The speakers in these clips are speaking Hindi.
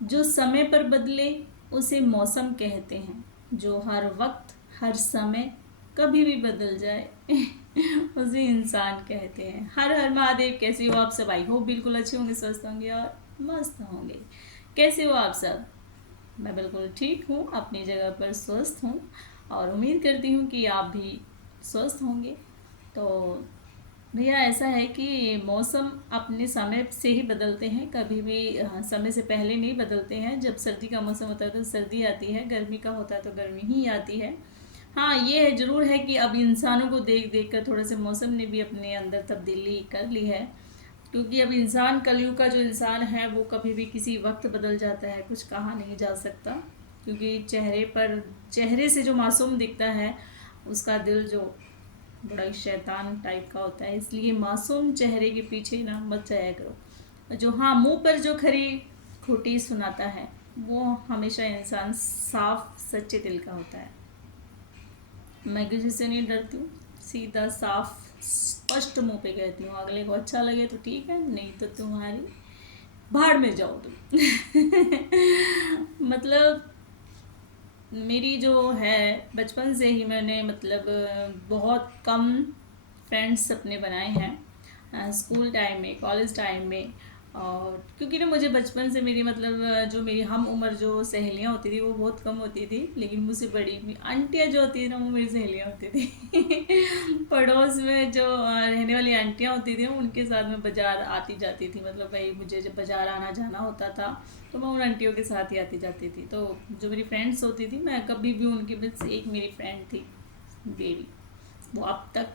जो समय पर बदले उसे मौसम कहते हैं, जो हर वक्त हर समय कभी भी बदल जाए उसे इंसान कहते हैं। हर हर महादेव। कैसे हो आप सब? आई होप बिल्कुल अच्छे होंगे, स्वस्थ होंगे और मस्त होंगे। कैसे हो आप सब? मैं बिल्कुल ठीक हूँ, अपनी जगह पर स्वस्थ हूँ और उम्मीद करती हूँ कि आप भी स्वस्थ होंगे। तो भैया ऐसा है कि मौसम अपने समय से ही बदलते हैं, कभी भी समय से पहले नहीं बदलते हैं। जब सर्दी का मौसम होता है तो सर्दी आती है, गर्मी का होता है तो गर्मी ही आती है। हाँ, ये है ज़रूर है कि अब इंसानों को देख देख कर थोड़ा से मौसम ने भी अपने अंदर तब्दीली कर ली है। क्योंकि अब इंसान, कलयुग का जो इंसान है वो कभी भी किसी वक्त बदल जाता है, कुछ कहा नहीं जा सकता। क्योंकि चेहरे से जो मासूम दिखता है, उसका दिल जो बड़ा ही शैतान टाइप का होता है। इसलिए मासूम चेहरे के पीछे ना मत जाया करो। जो हाँ, मुंह पर जो खरी खोटी सुनाता है वो हमेशा इंसान साफ सच्चे दिल का होता है। मैं किसी से नहीं डरती हूँ, सीधा साफ स्पष्ट मुंह पे कहती हूँ। अगले को अच्छा लगे तो ठीक है, नहीं तो तुम्हारी भाड़ में जाओ तुम मतलब मेरी जो है, बचपन से ही मैंने मतलब बहुत कम फ्रेंड्स अपने बनाए हैं, स्कूल टाइम में, कॉलेज टाइम में। और क्योंकि ना मुझे बचपन से मेरी मतलब जो मेरी हम उम्र जो सहेलियाँ होती थी वो बहुत कम होती थी, लेकिन मुझसे बड़ी आंटियाँ जो होती थी ना वो मेरी सहेलियाँ होती थी पड़ोस में जो रहने वाली आंटियाँ होती थी उनके साथ मैं बाज़ार आती जाती थी। मतलब भाई मुझे जब बाज़ार आना जाना होता था तो मैं उन आंटियों के साथ ही आती जाती थी। तो जो मेरी फ्रेंड्स होती थी, मैं कभी भी उनकी, बस एक मेरी फ्रेंड थी बेबी, वो अब तक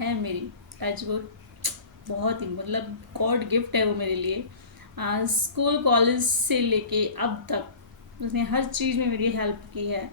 है मेरी, टचवुड। बहुत ही मतलब गॉड गिफ्ट है वो मेरे लिए। स्कूल कॉलेज से लेके अब तक उसने हर चीज़ में मेरी हेल्प की है।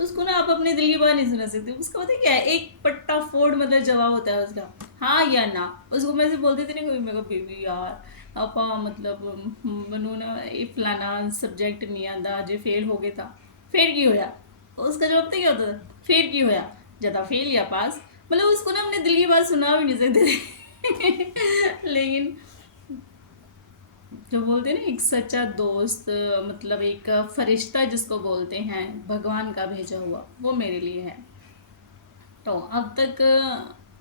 उसको ना आप अपने दिल की बात नहीं सुना सकते। उसका पता है क्या है, एक पट्टा फोड़ मतलब जवाब होता है उसका, हाँ या ना। उसको मैं से बोलती थी नहीं कोई, मेरे को बेबी यार आपा मतलब मनु ना ये फलाना सब्जेक्ट नहीं आता, जे फेल हो गया था। फेल की होया? उसका जवाब पता क्या होता था? फेल की होया? ज़्यादा फेल या पास। मतलब उसको ना अपने दिल की बात सुना भी नहीं सकते थे लेकिन जो बोलते हैं ना एक सच्चा दोस्त, मतलब एक फरिश्ता जिसको बोलते हैं, भगवान का भेजा हुआ, वो मेरे लिए है। तो अब तक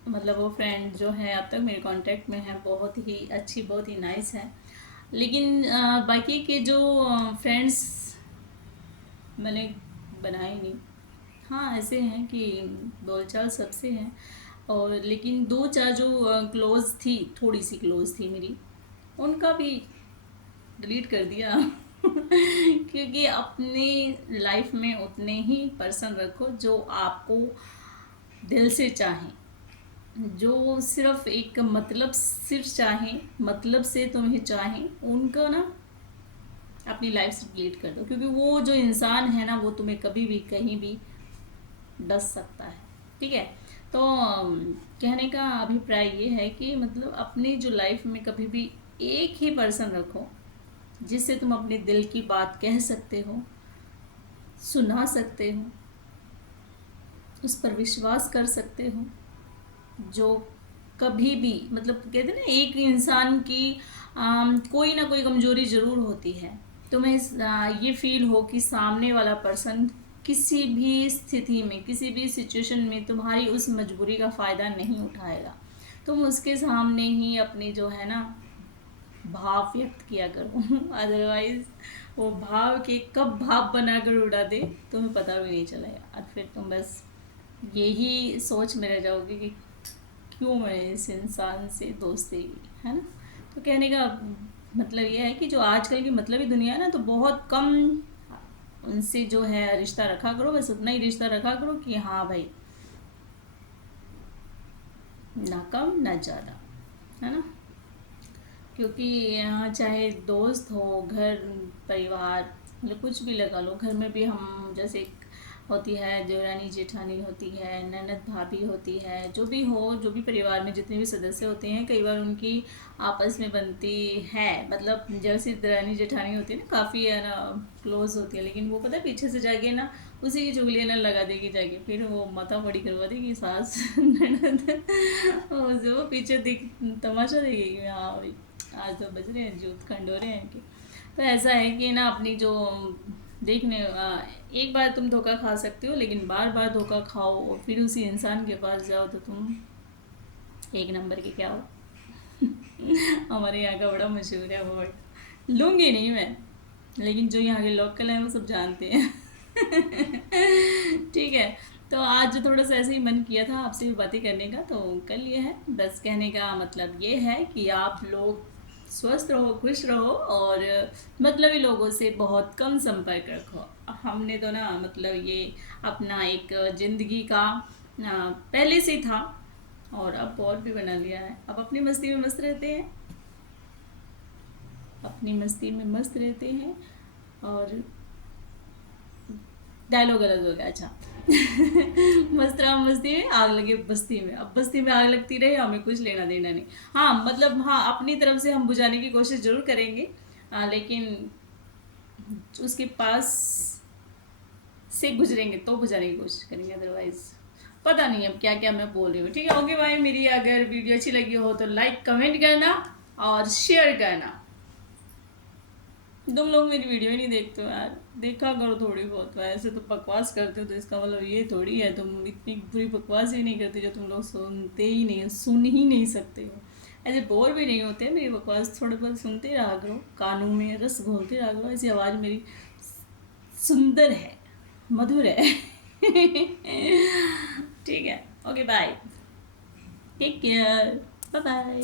मतलब वो फ्रेंड जो है अब तक मेरे कांटेक्ट में है, बहुत ही अच्छी, बहुत ही नाइस है। लेकिन बाकी के जो फ्रेंड्स मैंने बनाए नहीं। हाँ, ऐसे हैं कि बोलचाल सबसे हैं, और लेकिन दो चार जो क्लोज थी, थोड़ी सी क्लोज थी मेरी, उनका भी डिलीट कर दिया क्योंकि अपनी लाइफ में उतने ही पर्सन रखो जो आपको दिल से चाहें, जो सिर्फ एक मतलब सिर्फ चाहें, मतलब से तुम्हें चाहें, उनका ना अपनी लाइफ से डिलीट कर दो। क्योंकि वो जो इंसान है ना वो तुम्हें कभी भी कहीं भी डस सकता है। ठीक है? तो कहने का अभिप्राय ये है कि मतलब अपनी जो लाइफ में कभी भी एक ही पर्सन रखो जिससे तुम अपने दिल की बात कह सकते हो, सुना सकते हो, उस पर विश्वास कर सकते हो। जो कभी भी मतलब कहते हैं ना एक इंसान की कोई ना कोई कमजोरी ज़रूर होती है। तुम्हें ये फील हो कि सामने वाला पर्सन किसी भी स्थिति में, किसी भी सिचुएशन में तुम्हारी उस मजबूरी का फ़ायदा नहीं उठाएगा। तुम उसके सामने ही अपनी जो है ना भाव व्यक्त किया करो अदरवाइज वो भाव के कब भाव बनाकर उड़ा दे तुम्हें पता भी नहीं चलेगा, और फिर तुम बस यही सोच में रह जाओगे कि क्यों मैं इस इंसान से दोस्ती की, है ना? तो कहने का मतलब यह है कि जो आजकल की मतलबी दुनिया है ना, तो बहुत कम उनसे जो है रिश्ता रखा करो। बस उतना ही रिश्ता रखा करो कि हाँ भाई, ना कम ना ज़्यादा, है ना? क्योंकि यहाँ चाहे दोस्त हो, घर परिवार, मतलब कुछ भी लगा लो, घर में भी हम जैसे होती है देवरानी जेठानी होती है, ननद भाभी होती है, जो भी हो, जो भी परिवार में जितने भी सदस्य होते हैं, कई बार उनकी आपस में बनती है। मतलब जैसे देवरानी जेठानी होती है ना, काफ़ी है ना क्लोज होती है, लेकिन वो पता है पीछे से जाके ना उसी की चुगलियाँ ना लगा देगी जाके, फिर वो माथा बड़ी करवा देगी सास ननद वो पीछे देख तमाशा देगी, हाँ भाई आज तो बज रहे हैं जूत खंड हो रहे हैं कि। तो ऐसा है कि ना अपनी जो देखने एक बार तुम धोखा खा सकते हो, लेकिन बार बार धोखा खाओ और फिर उसी इंसान के पास जाओ तो तुम एक नंबर के क्या हो। हमारे यहाँ का बड़ा मशहूर है वर्ड, लूंगी नहीं मैं, लेकिन जो यहाँ के लोकल हैं वो सब जानते हैं। ठीक है। तो आज थोड़ा सा ऐसे ही मन किया था आपसे भी बातें करने का, तो कर लिए है। बस कहने का मतलब ये है कि आप लोग स्वस्थ रहो, खुश रहो, और मतलबी लोगों से बहुत कम संपर्क रखो। हमने तो ना मतलब ये अपना एक ज़िंदगी का पहले से था, और अब और भी बना लिया है। अब अपनी मस्ती में मस्त रहते हैं, अपनी मस्ती में मस्त रहते हैं। और डायलॉग गलत हो गया, अच्छा। मस्त रहा मस्ती में, आग लगे बस्ती में। अब बस्ती में आग लगती रहे, हमें कुछ लेना देना नहीं। हाँ मतलब हाँ, अपनी तरफ से हम बुझाने की कोशिश जरूर करेंगे, लेकिन उसके पास से गुजरेंगे तो बुझाने की कोशिश करेंगे, अदरवाइज पता नहीं अब क्या क्या मैं बोल रही हूँ। ठीक है, ओके भाई। मेरी अगर वीडियो अच्छी लगी हो तो लाइक कमेंट करना और शेयर करना। तुम लोग मेरी वीडियो ही नहीं देखते हो यार, देखा करो थोड़ी बहुत। ऐसे तो बकवास करते हो तो इसका मतलब ये थोड़ी है तुम इतनी बुरी बकवास ही नहीं करते जो तुम लोग सुनते ही नहीं हो, सुन ही नहीं सकते हो। ऐसे बोर भी नहीं होते मेरी बकवास, थोड़े बहुत सुनते रहा करो, कानों में रस घोलते रहा करो। ऐसी आवाज़ मेरी सुंदर है, मधुर है। ठीक है, okay bye, take care, bye bye.